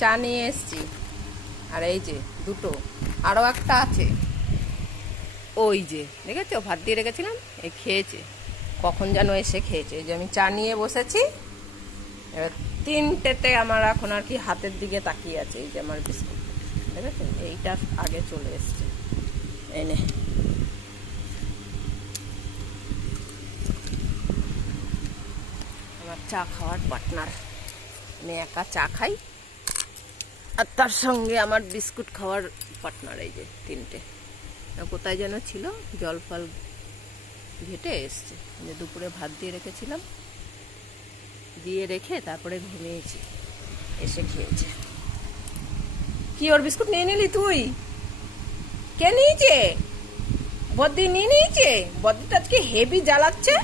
চা নিয়ে এসছি। আর এই যে দুটো। আরও একটা আছে। ওই যে, দেখেছ? ভাত দিয়ে রেখেছিলাম এই খেয়েছে। কখন যেন এসে খেয়েছে। এই যে আমি চা নিয়ে বসেছি। এবার তিনটেতে আমার এখন আর কি হাতের দিকে তাকিয়ে আছে, এই যে আমার বিস্কুট। দেখেছ? এইটা আগে চলে এসছে। এনে আমার চা খাওয়ার পার্টনার। আমি একা চা খাই। আর তার সঙ্গে আমার বিস্কুট খাওয়ার পার্টনার এই যে তিনটে। কোথায় যেন ছিল, জল ফল ঘেটে এসছে। যে দুপুরে ভাত দিয়ে রেখেছিলাম। দিয়ে রেখে তারপরে ঘুমিয়েছি। এসে খেয়েছে। কি ওর বিস্কুট নিয়ে নিলি তুই? কে নিয়েছে? বদ্দি নিয়ে নিয়েছে? বদ্দিটা আজকে হেভি জ্বালাচ্ছে।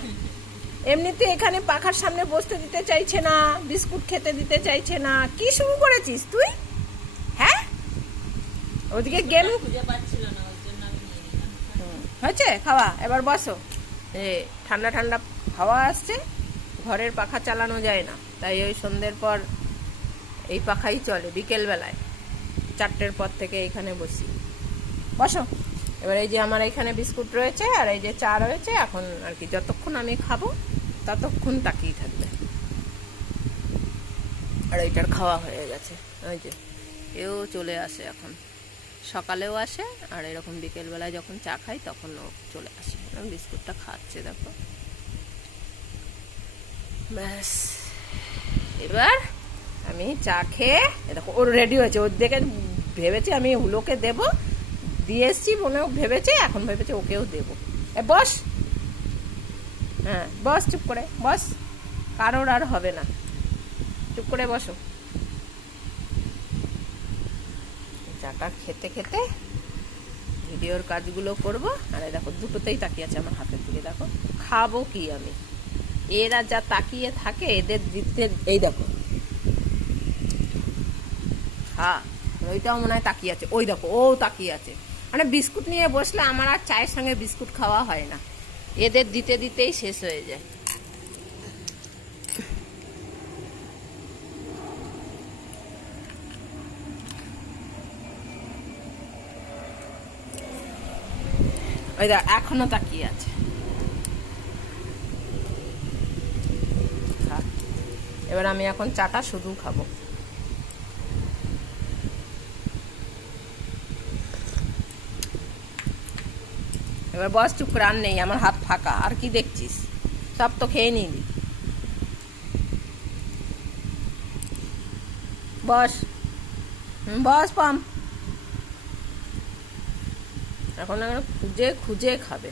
এমনিতে এখানে পাখার সামনে বসতে দিতে চাইছে না, বিস্কুট খেতে দিতে চাইছে না। কি শুরু করেছিস তুই? ওদিকে গেম হয়েছে? খাওয়া? এবার বসো। এ ঠান্ডা ঠান্ডা হাওয়া আসছে ঘরের পাখা চালানো যায় না। তাই ওই সন্ধ্যের পর এই পাখাই চলে বিকেল বেলায় চারটের পর থেকে এখানে বসি। বসো। এবার এই যে আমার এখানে বিস্কুট রয়েছে আর এই যে চা রয়েছে এখন আর কি যতক্ষণ আমি খাব ততক্ষণ তাকিয়ে থাকবে। আর এইটার খাওয়া হয়ে গেছে। ওই যে এও চলে আসে এখন। সকালেও আসে, আর এরকম বিকেলবেলায় যখন চা খাই তখন ও চলে আসে। বিস্কুটটা খাচ্ছে, দেখো। ব্যাস। এবার আমি চা খেয়ে দেখো, ওর রেডি হয়েছে। ওর দেখে ভেবেছি আমি হুলোকে দেব। দিয়ে এসছি, মনে ভেবেছে, এখন ভেবেছে ওকেও দেব। এ বস। হ্যাঁ বস, চুপ করে। বস। কারোর আর হবে না। চুপ করে বসো। চাটা খেতে খেতে ভিডিওর কাজগুলো করব। আর দেখো, দুটোতেই তাকিয়ে আছে আমার হাতের দিকে, দেখো। খাব কি আমি? এরা যা তাকিয়ে থাকে, এদের দিতে এই দেখো। হ্যাঁ ওইটাও মনে হয় তাকিয়ে আছে। ওই দেখো, ও তাকিয়ে আছে। মানে বিস্কুট নিয়ে বসলে আমার আর চায়ের সঙ্গে বিস্কুট খাওয়া হয় না। এদের দিতে দিতেই শেষ হয়ে যায়। ওই দেখ, এখনও তাকিয়ে আছে। এবার আমি এখন চাটা শুধু খাব। এবার বস, চুপ আর নেই, আমার হাত ফাঁকা, আর কি দেখছিস? সব তো খেয়ে নিলি। বস। বস পাম এখন এখন খুঁজে খুঁজে খাবে।